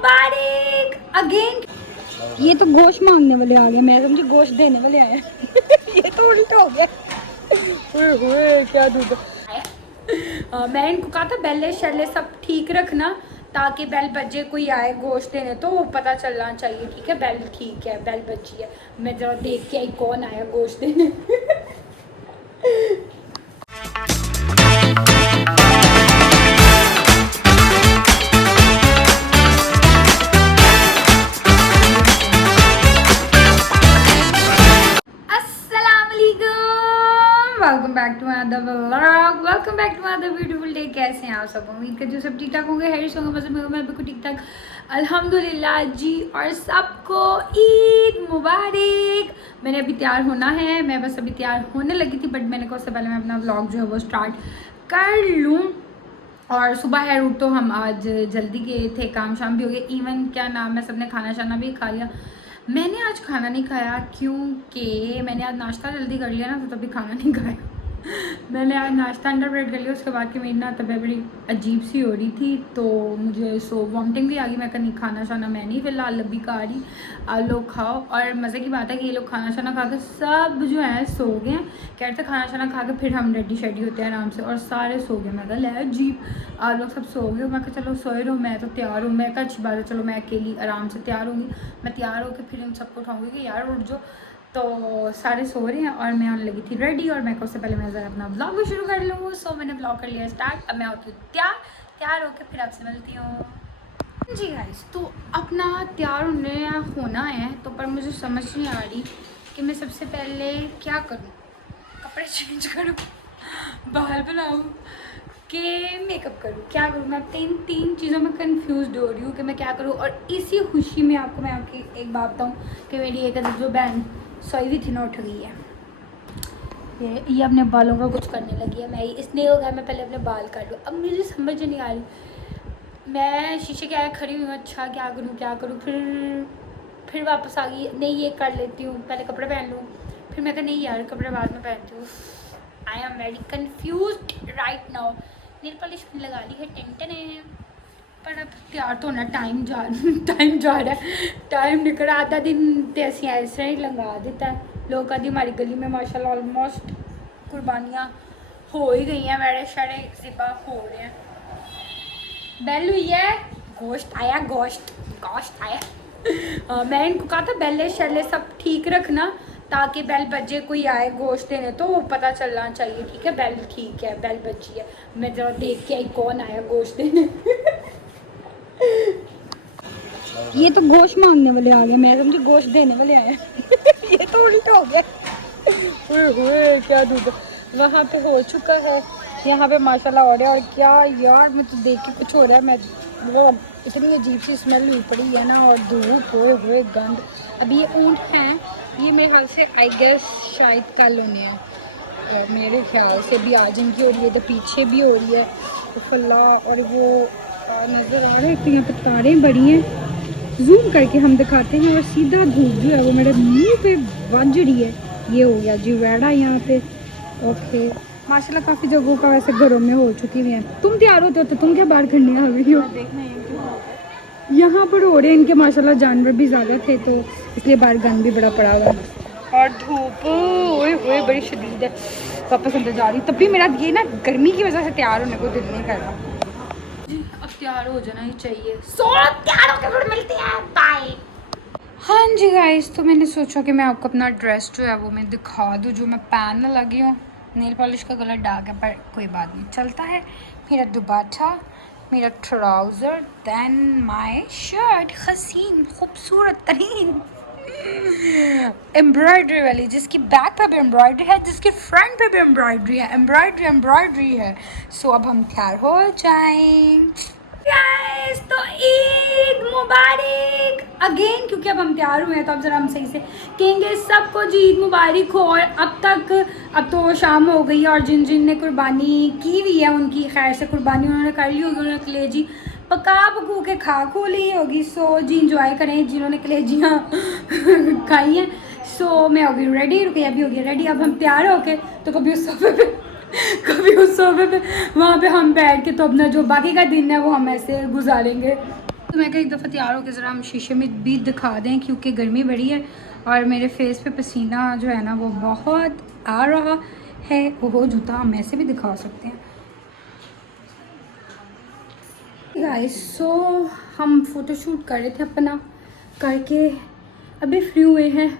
मुबारक again. ये तो गोश्त मांगने वाले आ गए, मैं समझी गोश्त देने वाले आए ये तो उल्टा हो गया। क्या दूध मैंने इनको कहा था बेले शैले सब ठीक रखना ताकि बेल बजे कोई आए गोश्त देने तो वो पता चलना चाहिए। ठीक है, बेल ठीक है, बेल बजी है। मैं जरा देख के आई कौन आया गोश्त देने welcome back to another vlog, welcome back to another beautiful day. कैसे हैं आप सब? उम्मीद करती हूँ सब ठीक ठाक होंगे। हैरिस होंगे, बस मैं बिल्कुल ठीक ठाक अल्हम्दुलिल्लाह जी। और सबको ईद मुबारक। मैंने अभी तैयार होना है, मैं बस अभी तैयार होने लगी थी, बट मैंने कहा उससे पहले मैं अपना व्लॉग जो है वो स्टार्ट कर लूँ। और सुबह है रूट तो हम आज जल्दी गए थे, काम शाम भी हो गए, इवन क्या नाम है सबने खाना शाना भी खा लिया। मैंने आज खाना नहीं खाया क्योंकि मैंने आज नाश्ता जल्दी कर लिया ना, तो तभी खाना नहीं खाया मैंने आज नाश्ता अंडर ब्रेड कर लिया। उसके बाद की मेरी ना तबीयत बड़ी अजीब सी हो रही थी, तो मुझे वॉमिटिंग भी आ गई। मैं नहीं खाना शाना मैं नहीं फिलहाल अभी खा रही, आप लोग खाओ। और मज़े की बात है कि ये लोग खाना शाना खा के सब जो है सो गए हैं। कहते खाना शाना खा के फिर हम रेडी शेडी होते हैं आराम से, और सारे सो गए। मैं कहा अजीब, आप लोग सब सो गए। मैं कहा चलो सोए रहो, मैं तो तैयार हूँ। मैं कहा अच्छी बात है, चलो मैं अकेली आराम से तैयार होंगी। मैं तैयार होकर फिर इन सबको उठाऊँगी कि यार उठ जाओ। तो सारे सो रहे हैं और मैं आने लगी थी रेडी, और मैं उससे पहले मैं ज़रा अपना ब्लॉग भी शुरू कर लूँ। सो मैंने ब्लॉग कर लिया स्टार्ट। अब मैं होती हूँ तैयार होकर फिर आपसे मिलती हूँ जी गाइस। तो अपना तैयार होना है, तो पर मुझे समझ नहीं आ रही कि मैं सबसे पहले क्या करूँ। कपड़े चेंज करूँ, बाल बनाऊँ कि मेकअप करूँ, क्या करूँ। मैं तीन चीज़ों में कंफ्यूज हो रही हूँ कि मैं क्या करूँ। और इसी खुशी में मैं आपकी एक बात बताऊँ कि मेरी एक जो बहन सोई हुई थी ना उठ गई है। ये अपने बालों का कुछ करने लगी है। मैं इसलिए हो गया मैं पहले अपने बाल काट लूँ। अब मुझे समझ नहीं आ रही, मैं शीशे के आगे खड़ी हुई हूँ, अच्छा क्या करूँ। फिर वापस आ गई, नहीं ये कर लेती हूँ, पहले कपड़े पहन लूँ। फिर मैं कहा नहीं यार कपड़े बाद में पहनती हूँ। I am very confuse right now. Nail polish लगा ली है, टेंशन है, पर अब तैयार तो होना टाइम जा रहा है। टाइम निकल आधा दिन तो ऐसे ऐसे ही लगा देता है। लोग कभी हमारी गली में माशाल्लाह ऑलमोस्ट कुर्बानियाँ हो ही गई हैं, मेरे शरे ज़िबा हो रहे हैं। बेल हुई है, गोश्त आया मैं इनको कहा था बेले शैले सब ठीक रखना ताकि बेल बजे कोई आए गोश्त देने तो वो पता चलना चाहिए। ठीक है, बेल ठीक है, बेल बजी है। मैं जरा देख के आई कौन आया गोश्त देने ये तो गोश्त मांगने वाले आ गए, मैं समझी गोश्त देने वाले आए ये तो उल्टा हो गया क्या दूध वहाँ पे हो चुका है, यहाँ पे माशाल्लाह हो रहा है। और क्या यार मैं तो देख के कुछ हो रहा है। मैं वो इतनी अजीब सी स्मेल हुई पड़ी है ना, और धूप हुए गंद। अभी ये ऊँट हैं, ये मेरे ख्याल से आई गेस शायद कल होने हैं, मेरे ख्याल से भी आज इनकी हो रही है, तो पीछे भी हो रही है तो फल्ला। और वो नज़र आ रहे हैं तो यहाँ पर तारें बड़ी हैं, जूम करके हम दिखाते हैं। और सीधा धूप जो है वो मेरे मुंह पे बज रही है। ये हो गया जी वेड़ा यहाँ पे। ओके माशाल्लाह काफ़ी जगहों का वैसे घरों में हो चुकी हुई है। तुम तैयार होते हो तुम क्या बाहर करने आ गई हो? यहाँ पर हो रहे हैं इनके माशाल्लाह जानवर भी ज़्यादा थे, तो इसलिए बाहर गंद भी बड़ा पड़ा हुआ है। और धूप ओए बड़ी शदीद है। वापस अंदर जा रही, तब भी मेरा ये ना गर्मी की वजह से तैयार होने को दिल नहीं कर रहा जी। अब तैयार हो जाना ही चाहिए। तैयार होकर मिलते हैं, बाय। हाँ जी गाइस, तो मैंने सोचा कि मैं आपको अपना ड्रेस जो है वो मैं दिखा दूँ जो मैं पहनने लगी हूँ। नेल पॉलिश का कलर डार्क है पर कोई बात नहीं, चलता है। मेरा दुपट्टा, मेरा ट्राउज़र, देन माय शर्ट हसीन खूबसूरत तरीन एम्ब्रॉयडरी वाली, जिसकी बैक पे भी एम्ब्रॉयडरी है, जिसकी फ्रंट पे भी एम्ब्रॉयडरी है। सो अब हम तैयार हो जाएं गाइस। तो ईद मुबारक अगेन, क्योंकि अब हम तैयार हुए हैं तो अब जरा हम सही से कहेंगे सबको जी ईद मुबारक हो। और अब तो शाम हो गई है, और जिन जिन ने कुर्बानी की हुई है उनकी खैर से कुर्बानी उन्होंने कर ली होगी, उन्होंने कलेजी पका पकू के खा ली होगी। सो जी इंजॉय करें जिन्होंने कलेजियाँ खाई हैं। सो मैं होगी रेडी, रुकिया भी होगी रेडी। अब हम तैयार होके तो कभी उस सोफे पे वहाँ पे हम बैठ के तो अपना जो बाकी का दिन है वो हम ऐसे गुजारेंगे। तो मैं कहा एक दफ़ा तैयार होकर ज़रा हम शीशे में भी दिखा दें, क्योंकि गर्मी बड़ी है और मेरे फेस पे पसीना जो है ना वो बहुत आ रहा है। वो जूता हम ऐसे भी दिखा सकते हैं गाइस। सो हम फ़ोटोशूट कर रहे थे अपना, करके अभी फ्री हुए हैं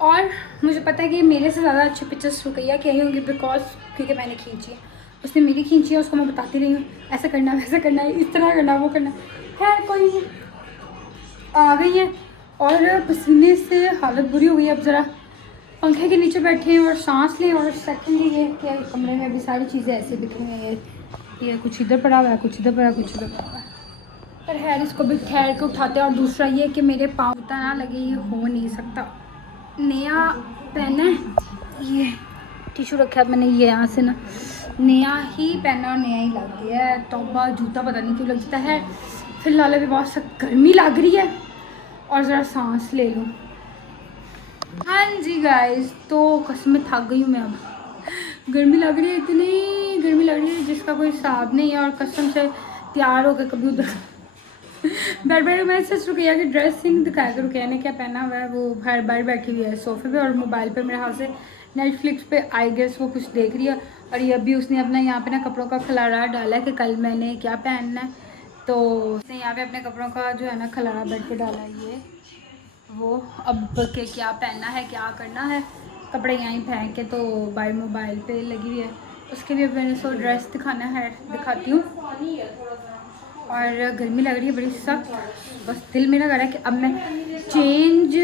और मुझे पता है कि मेरे से ज़्यादा अच्छी पिक्चर्स रुकैया की आई होंगी, बिकॉज क्योंकि मैंने खींची है, उसने मेरी खींची है, उसको मैं बताती रही हूँ ऐसा करना वैसा करना है, इस तरह करना वो करना है। कोई नहीं, आ गई है और पसीने से हालत बुरी हो गई। अब ज़रा पंखे के नीचे बैठे हैं और सांस लें। और सेकेंडली ये कि कमरे में अभी सारी चीज़ें ऐसे बिखरी हैं, ये कुछ इधर पड़ा हुआ है, कुछ इधर पड़ा, कुछ इधर पड़ा हुआ है, पर खैर इसको भी ठहर के उठाते हैं। और दूसरा ये कि मेरे पाँव जूता ना लगे, ये हो नहीं सकता। नया पहना है, ये टिशू रखा है मैंने, ये यहाँ से ना नया ही पहना और नया ही लग गया है। तौबा, जूता पता नहीं क्यों लगता है। फिलहाल अभी बहुत सख्त गर्मी लग रही है और ज़रा सांस ले लूँ। हाँ जी गाइस, तो कसम में थक गई हूँ मैं। अब गर्मी लग रही है, इतनी गर्मी लग रही है जिसका कोई हिसाब नहीं है। और कसम से तैयार होकर कभी उधर बैठ मैं सच रुकैया की ड्रेसिंग दिखाया कि रुकैया ने क्या पहना हुआ है। वो बाहर बैठी हुई है सोफे पे और मोबाइल पे मेरे हाथ से नेटफ्लिक्स पे आई गेस वो कुछ देख रही है। और ये अभी उसने अपना यहाँ पे ना कपड़ों का खलारा डाला है कि कल मैंने क्या पहनना है, तो उसने यहाँ पे अपने कपड़ों का जो है ना खलारा बेड पे डाला है। ये वो अब के क्या पहनना है, क्या करना है, कपड़े यहीं फेंक के तो बाई मोबाइल पे लगी हुई है। उसके भी अब मैंने सो ड्रेस दिखाना है, दिखाती हूँ। और गर्मी लग रही है बड़ी सख्त, बस दिल मेरा कर रहा है कि अब मैं चेंज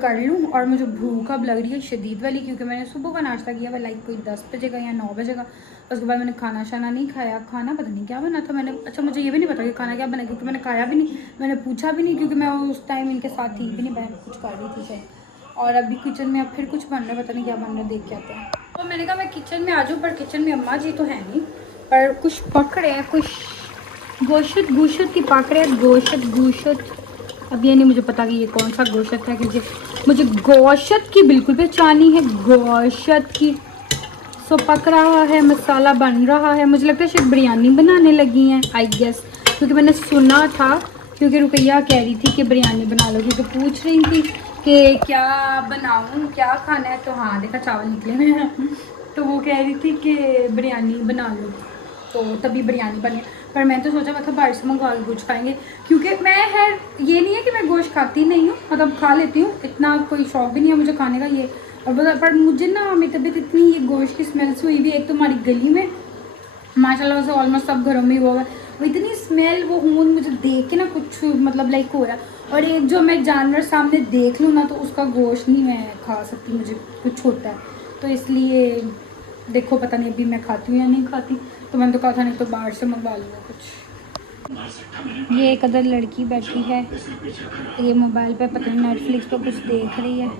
कर लूँ। और मुझे भूख अब लग रही है शदीद वाली, क्योंकि मैंने सुबह का नाश्ता किया हुआ लाइक कोई 10 बजे का या 9 बजे का। उसके बाद मैंने खाना शाना नहीं खाया। खाना पता नहीं क्या बना था मैंने, अच्छा मुझे ये भी नहीं पता कि खाना क्या बना, क्योंकि मैंने खाया भी नहीं, मैंने पूछा भी नहीं, क्योंकि मैं उस टाइम इनके साथ थी भी नहीं, मैं कुछ कर रही थी शायद। और अभी किचन में अब फिर कुछ बन रहा है, पता नहीं क्या बन रहा है, देख के आते हैं। तो मैंने कहा मैं किचन में आ जाऊँ, पर किचन में अम्मा जी तो है नहीं, पर कुछ पक रहे हैं, कुछ गोश्त गूशत की पक रहे हैं, गोश्त। अब ये नहीं मुझे पता कि ये कौन सा गोश्त है, क्योंकि मुझे गोश्त की बिल्कुल पहचान नहीं है, गोश्त की। सो पक रहा है, मसाला बन रहा है। मुझे लगता है शायद बिरयानी बनाने लगी हैं आई गेस, क्योंकि मैंने सुना था, क्योंकि रुकैया कह रही थी कि बिरयानी बना लो, क्योंकि पूछ रही थी कि क्या बनाऊँ, क्या खाना है। तो हाँ देखा चावल निकले मेरा तो वो कह रही थी कि बिरयानी बना लो, तो तभी बिरयानी बनी। पर मैं तो सोचा मतलब बाहर से मंगवा के कुछ खाएंगे, क्योंकि मैं है ये नहीं है कि मैं गोश्त खाती नहीं हूँ, मतलब खा लेती हूँ, इतना कोई शौक भी नहीं है मुझे खाने का ये। और पर मुझे ना मेरी तबीयत इतनी ये गोश्त की स्मेल से हुई भी, एक तो हमारी गली में माशाल्लाह से ऑलमोस्ट सब घरों में वो है, वो इतनी स्मेल, वो हून मुझे देख के ना कुछ मतलब लाइक हो रहा है। और एक जो मैं जानवर सामने देख लूँ ना तो उसका गोश्त नहीं मैं खा सकती, मुझे कुछ होता है। तो इसलिए देखो पता नहीं अभी मैं खाती हूँ या नहीं खाती, तो मैंने तो कहा था नहीं तो बाहर से मंगवा लूँगा कुछ। ये एक अदर लड़की बैठी है, ये मोबाइल पे पता नहीं नेटफ्लिक्स पे कुछ देख रही है।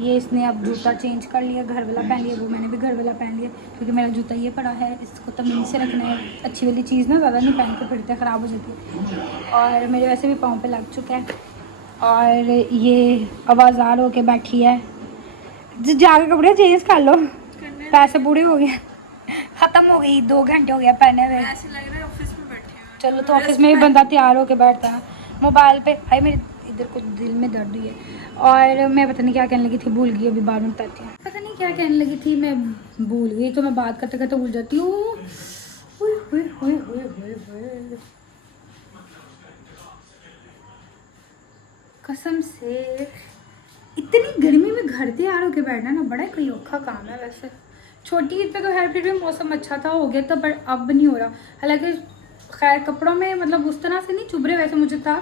ये इसने अब जूता चेंज कर लिया, घर वाला पहन लिया, वो मैंने भी घर वाला पहन लिया, क्योंकि मेरा जूता ये पड़ा है, इसको तमीज़ से रखना है। अच्छी वाली चीज़ ना ज़्यादा नहीं पहन के फिरते, ख़राब हो जाती है। और मेरे वैसे भी पाँव पे लग चुका है। और ये आवाज़ार होके बैठी है, जाके कपड़े चेंज कर लो, पैसे पूरे हो गए, ख़त्म हो गई, 2 घंटे हो गया पहने हुए। चलो तो ऑफिस में भी बंदा तैयार होके बैठता है मोबाइल पे। हाय मेरे इधर कुछ दिल में दर्द हुई है। और मैं पता नहीं क्या कहने लगी थी, भूल गई, अभी बाद में बताती हूँ। पता नहीं क्या कहने लगी थी, मैं भूल गई, तो मैं बात करते करते भूल जाती हूँ। कसम से इतनी गर्मी में घर तैयार होके बैठना ना बड़ा कोई औखा काम है। वैसे छोटी ईद पे तो है फिर भी मौसम अच्छा था, हो गया था, पर अब नहीं हो रहा। हालांकि खैर कपड़ों में मतलब उस तरह से नहीं चुभ रहे, वैसे मुझे था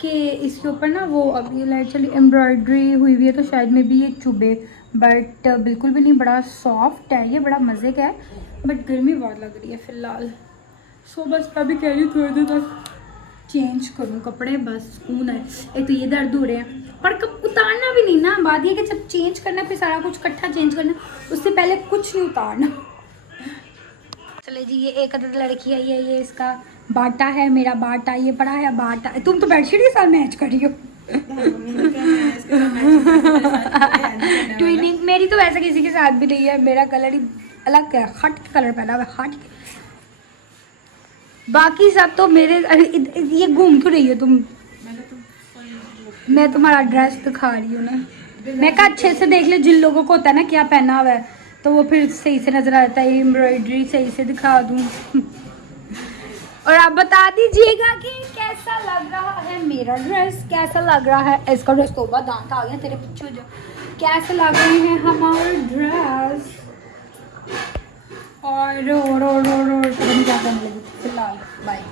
कि इसके ऊपर ना वो अब ये लाइट चली एम्ब्रॉयडरी हुई हुई है, तो शायद में भी ये चुभे, बट बिल्कुल भी नहीं, बड़ा सॉफ्ट है ये, बड़ा मज़े का है। बट गर्मी बहुत लग रही है फ़िलहाल। सो बस अभी कह रही थोड़ी देर तक चेंज करूँ कपड़े, बस सुकून है। एक तो ये दर्द हो रहे हैं, पर कब उतारना भी नहीं ना, बात ये कि जब चेंज करना फिर सारा कुछ इकट्ठा चेंज करना, उससे पहले कुछ नहीं उतारना। चले जी, ये एक अदर लड़की है, ये इसका बाटा है, मेरा बाटा, ये पड़ा है बाटा। तुम तो बेडशीट के साथ मैच कर रही हो ट्विनिंग मेरी तो वैसे किसी के साथ भी नहीं है, मेरा कलर ही अलग है, हट कलर पहना हुआ है, हट। बाकी सब तो मेरे, अरे ये घूम क्यों रही हो तुम? मैं तुम्हारा ड्रेस दिखा रही हूँ ना। मैं कहा अच्छे से देख ले, जिन लोगों को होता है ना क्या पहना हुआ है तो वो फिर सही से नजर आता है, एम्ब्रॉयडरी सही से दिखा दूँ। और आप बता दीजिएगा कि कैसा लग रहा है मेरा ड्रेस, कैसा लग रहा है इसका ड्रेस। तोबा दांत आ गया तेरे पीछे जो। कैसे लग रहे हैं हमारे ड्रेस। और क्या करने लगी फिलहाल। बाय।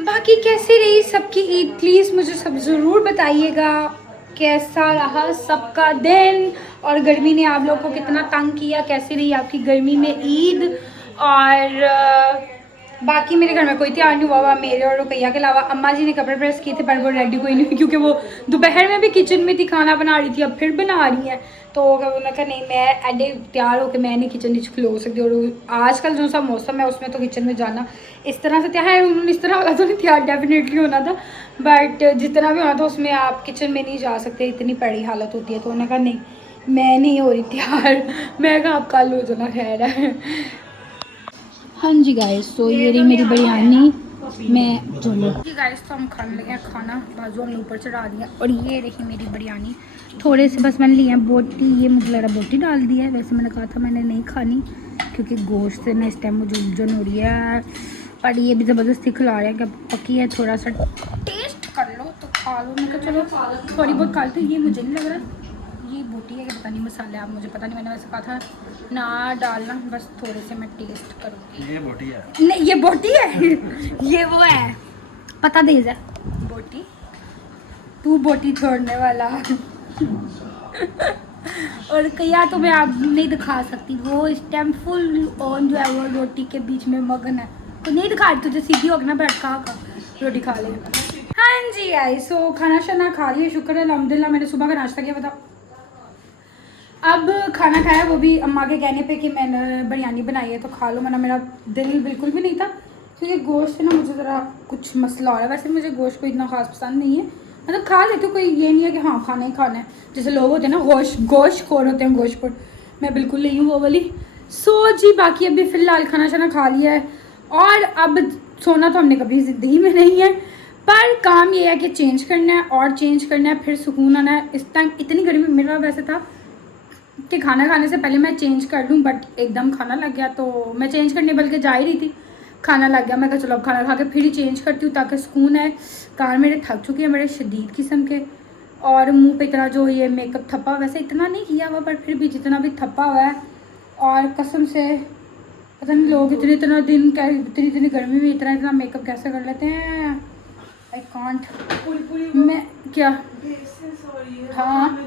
बाकी कैसी रही सबकी ईद, प्लीज़ मुझे सब ज़रूर बताइएगा कैसा रहा सबका दिन, और गर्मी ने आप लोग को कितना तंग किया, कैसी रही आपकी गर्मी में ईद। और बाकी मेरे घर में कोई तैयार नहीं हुआ मेरे और रुपैया के अलावा। अम्मा जी ने कपड़े प्रेस किए थे पर वो रेडी कोई नहीं हुई, क्योंकि वो दोपहर में भी किचन में थी, खाना बना रही थी, अब फिर बना रही है। तो उन्होंने कहा नहीं, मैं एडे तैयार होकर मैं नहीं किचन नीचे खलो सकती, और आजकल जो सा मौसम है उसमें तो किचन में जाना इस तरह से तैयार है, उन्होंने इस तरह वाला तो नहीं तैयार डेफिनेटली होना था, बट जितना भी होना था उसमें आप किचन में नहीं जा सकते, इतनी बड़ी हालत होती है। तो उन्होंने कहा नहीं मैं नहीं हो रही तैयार। मैं कहा आप कल हो जाना, खैर है। हाँ जी गाइस, तो ये रही मेरी बिरयानी। मैं चलो जी गाइस, तो हम खाने लगे हैं खाना, बाजू हमने ऊपर चढ़ा दिया। और ये रही मेरी बिरयानी, थोड़े से बस मैंने लिए हैं बोटी, ये मुझे लग रहा बोटी डाल दी है, वैसे मैंने कहा था मैंने नहीं खानी क्योंकि गोश्त से ना इस टाइम मुझे उलझन हो रही है, पर ये भी ज़बरदस्ती खिला रहे हैं कि पकी है, थोड़ा सा टेस्ट कर लो तो खा लो। मैं कहा चलो थोड़ी बहुत खा लो। तो ये मुझे नहीं लग रहा ये बोटी है कि पता नहीं मसाले, आप मुझे पता नहीं, मैंने वैसे कहा था ना डालना, बस थोड़े से मैं टेस्ट करूँगी। ये बोटी है नहीं, ये बोटी है ये वो है, पता दे जा बोटी, तू बोटी छोड़ने वाला। और कया तो मैं आप नहीं दिखा सकती, वो इस टाइम फुल ऑन जो है वो रोटी के बीच में मगन है, तो नहीं दिखा रही तुझे, सीधी होकर ना बैठ खा रोटी खा ले। हाँ जी आई, सो खाना शाना खा लिया, शुक्र है अल्हम्दुलिल्लाह। मैंने सुबह का नाश्ता किया, बताओ अब खाना खाया, वो भी अम्मा के कहने पे कि मैंने बिरयानी बनाई है तो खा लो, वरना मेरा दिल बिल्कुल भी नहीं था, क्योंकि गोश्त से ना मुझे ज़रा कुछ मसला हो रहा है। वैसे मुझे गोश्त को इतना ख़ास पसंद नहीं है, मतलब खा लेती हूँ, कोई ये नहीं है कि हाँ खाना ही खाना है, जैसे लोग होते हैं ना गोश्त खोर होते हैं, गोश्त खोर, मैं बिल्कुल नहीं हूँ वो वाली। सो जी बाकी अभी फ़िलहाल खाना शाना खा लिया है, और अब सोना तो हमने कभी ज़िंदगी में नहीं है, पर काम ये है कि चेंज करना है और चेंज करना है, फिर सुकून आना है। इस टाइम इतनी गर्मी, मेरा वैसे था कि खाना खाने से पहले मैं चेंज कर लूँ, बट एकदम खाना लग गया तो मैं चेंज करने बल्कि जा ही रही थी, खाना लग गया, मैं कहा चलो अब खाना खा के फिर ही चेंज करती हूँ ताकि सुकून है। कान मेरे थक चुके हैं बड़े शदीद किस्म के, और मुंह पे इतना जो ये मेकअप थप्पा, वैसे इतना नहीं किया हुआ पर फिर भी जितना भी थप्पा हुआ है, और कसम से पता नहीं लोग इतने दिन इतनी गर्मी में इतना मेकअप कैसे कर लेते हैं। I can't. मैं क्या, हाँ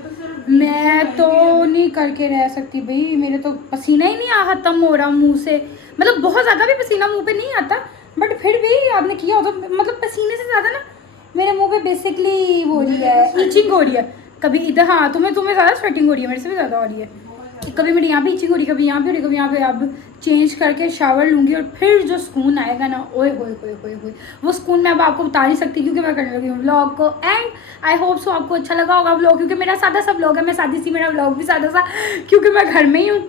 मैं तो नहीं करके रह सकती भाई, मेरे तो पसीना ही नहीं आ खत्म हो रहा मुंह से, मतलब बहुत ज़्यादा भी पसीना मुंह पे नहीं आता, बट फिर भी आपने किया हो तो मतलब पसीने से ज़्यादा ना मेरे मुंह पे बेसिकली वो हो रही है, ईचिंग हो रही है। कभी इधर, हाँ तुम्हें ज़्यादा स्वेटिंग हो रही है, मेरे से भी ज़्यादा हो रही है, कभी मेरी यहाँ पे ईचिंग हो रही है, कभी यहाँ पे हो रही है, कभी यहाँ पे। अब चेंज करके शावर लूँगी और फिर जो सुकून आएगा ना, ओए होए होए होए होए, वो सुकून मैं अब आपको बता नहीं सकती क्योंकि मैं करने लगी हूँ व्लॉग को। एंड आई होप सो आपको अच्छा लगा होगा व्लॉग, क्योंकि मेरा सादा सा व्लॉग है, मैं सादी सी, मेरा व्लॉग भी सादा सा, क्योंकि मैं घर में ही हूँ,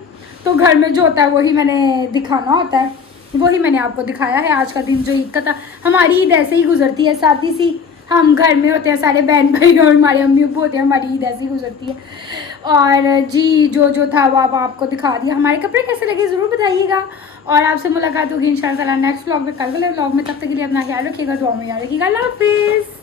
तो घर में जो होता है वही मैंने दिखाना होता है, वही मैंने आपको दिखाया है। आज का दिन जो ईद का था, हमारी ईद ऐसे ही गुजरती है, सादी सी, हम घर में होते हैं सारे बहन भाई और हमारे अम्मी अब्बू होते हैं, हमारी ईद ऐसी गुजरती है। और जी जो था वो आपको दिखा दिया। हमारे कपड़े कैसे लगे ज़रूर बताइएगा, और आपसे मुलाकात होगी इंशाल्लाह नेक्स्ट व्लॉग में, कल वाले व्लॉग में। तब तक के लिए अपना ख्याल रखिएगा, दुआ में याद रखिएगा। अल्लाह हाफिज़।